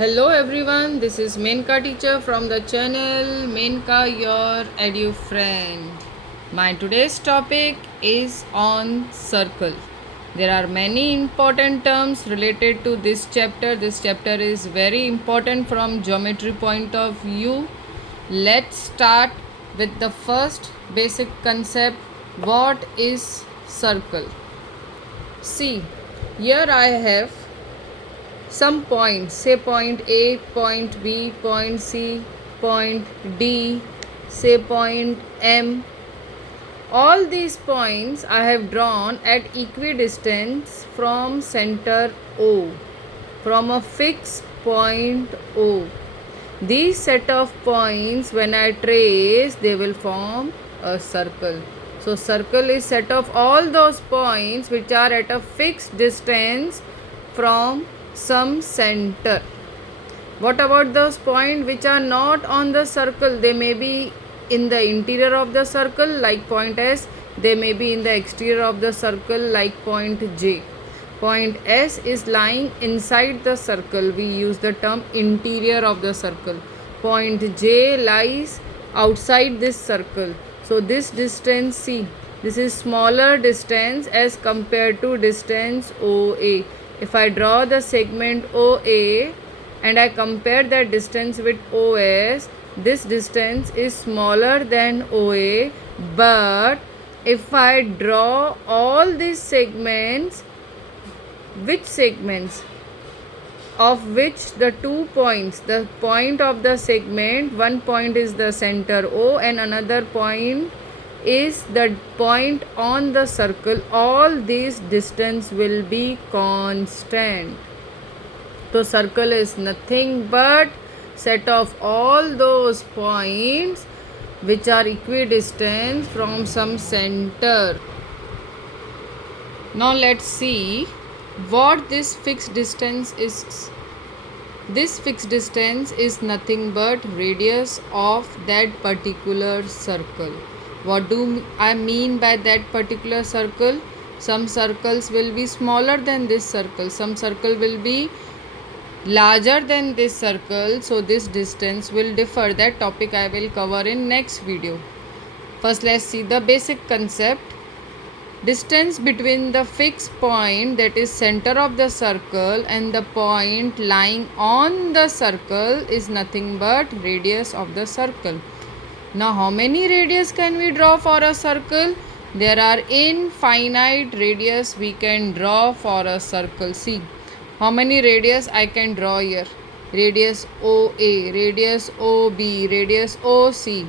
Hello everyone, this is Menka teacher from the channel Menka your edu friend. My today's topic is on circle. There are many important terms related to this chapter. This chapter is very important from geometry point of view. Let's start with the first basic concept. What is circle? See, here I have some points, say point A, point B, point C, point D, say point M. All these points I have drawn at equidistance from center O, from a fixed point O. These set of points, when I trace, they will form a circle. So circle is set of all those points which are at a fixed distance from some center. What about those points which are not on the circle? They may be in the interior of the circle like point S. They may be in the exterior of the circle like point J. Point S is lying inside the circle. We use the term interior of the circle. Point J lies outside this circle. So this distance, see, this is smaller distance as compared to distance OA. If I draw the segment OA and I compare that distance with OS, this distance is smaller than OA, but if I draw all these segments, which segments? Of which the 2 points, the point of the segment, one point is the center O and another point is the point on the circle. All these distance will be constant. So circle is nothing but set of all those points which are equidistant from some center. Now let's see what this fixed distance is. This fixed distance is nothing but radius of that particular circle. What do I mean by that particular circle? Some circles will be smaller than this circle. Some circle will be larger than this circle. So this distance will differ. That topic I will cover in next video. First let's see the basic concept. Distance between the fixed point, that is center of the circle, and the point lying on the circle is nothing but radius of the circle. Now how many radius can we draw for a circle? There are infinite radius we can draw for a circle. See how many radius I can draw here. Radius OA, radius OB, radius OC.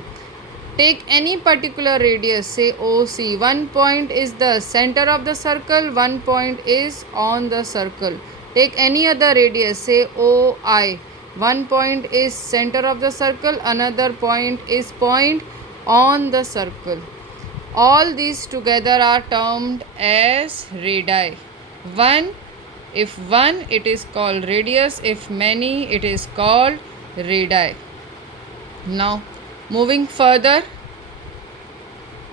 Take any particular radius, say OC. One point is the center of the circle, one point is on the circle. Take any other radius, say OI. One point is center of the circle, another point is point on the circle. All these together are termed as radii. If one, it is called radius. If many, it is called radii. Now moving further,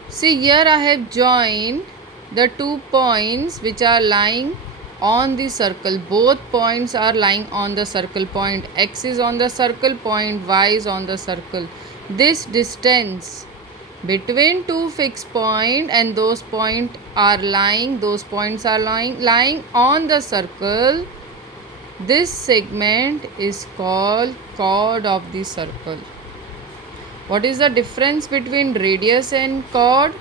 see here I have joined the 2 points which are lying on the circle. Both points are lying on the circle. Point X is on the circle, point Y is on the circle. This distance between two fixed points and those points are lying on the circle. This segment is called chord of the circle. What is the difference between radius and chord?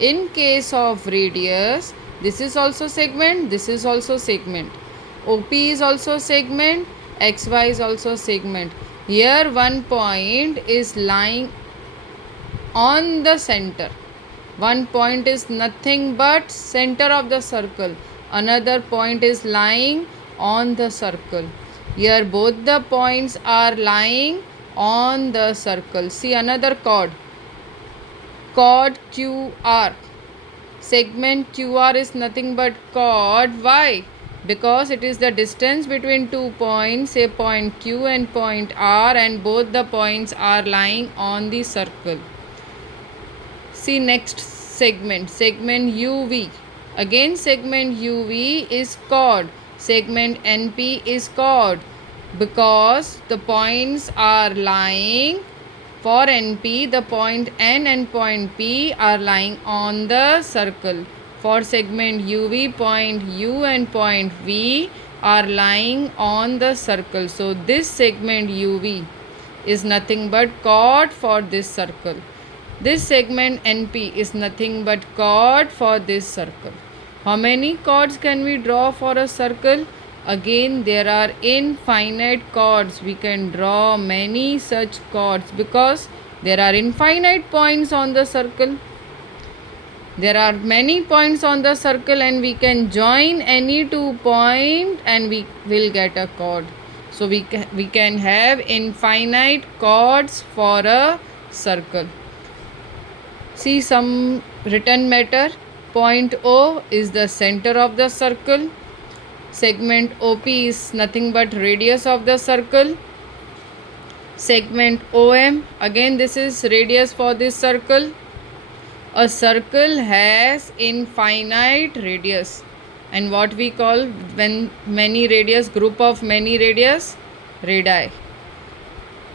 In case of radius, this is also segment, this is also segment. OP is also segment, XY is also segment. Here one point is lying on the center. One point is nothing but center of the circle. Another point is lying on the circle. Here both the points are lying on the circle. See another chord. Chord QR. Segment QR is nothing but chord. Why? Because it is the distance between 2 points, say point Q and point R, and both the points are lying on the circle. See next segment, segment UV. Again segment UV is chord. Segment NP is chord. because the points are lying for NP, the point N and point P are lying on the circle. For segment UV, point U and point V are lying on the circle. So this segment UV is nothing but chord for this circle. This segment NP is nothing but chord for this circle. How many chords can we draw for a circle? Again, there are infinite chords. We can draw many such chords because there are infinite points on the circle. There are many points on the circle and we can join any 2 points and we will get a chord. So we can have infinite chords for a circle. See some written matter. Point O is the center of the circle. Segment OP is nothing but radius of the circle. Segment OM, again this is radius for this circle. A circle has infinite radius. And what we call when many radius, group of many radius? Radii.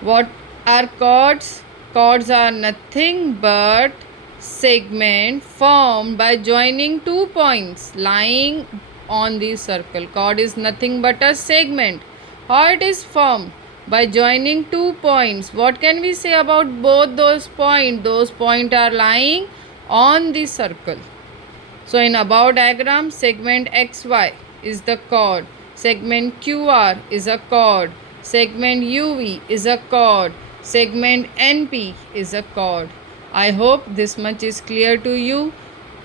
What are chords? Chords are nothing but segment formed by joining 2 points lying on the circle. Chord is nothing but a segment. How it is formed? By joining 2 points. What can we say about both those points? Those points are lying on the circle. So in above diagram, segment XY is the chord. Segment QR is a chord. Segment UV is a chord. Segment NP is a chord. I hope this much is clear to you,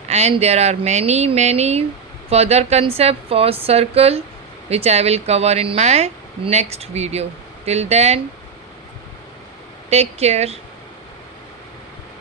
and there are many further concepts for circle which I will cover in my next video. Till then, take care.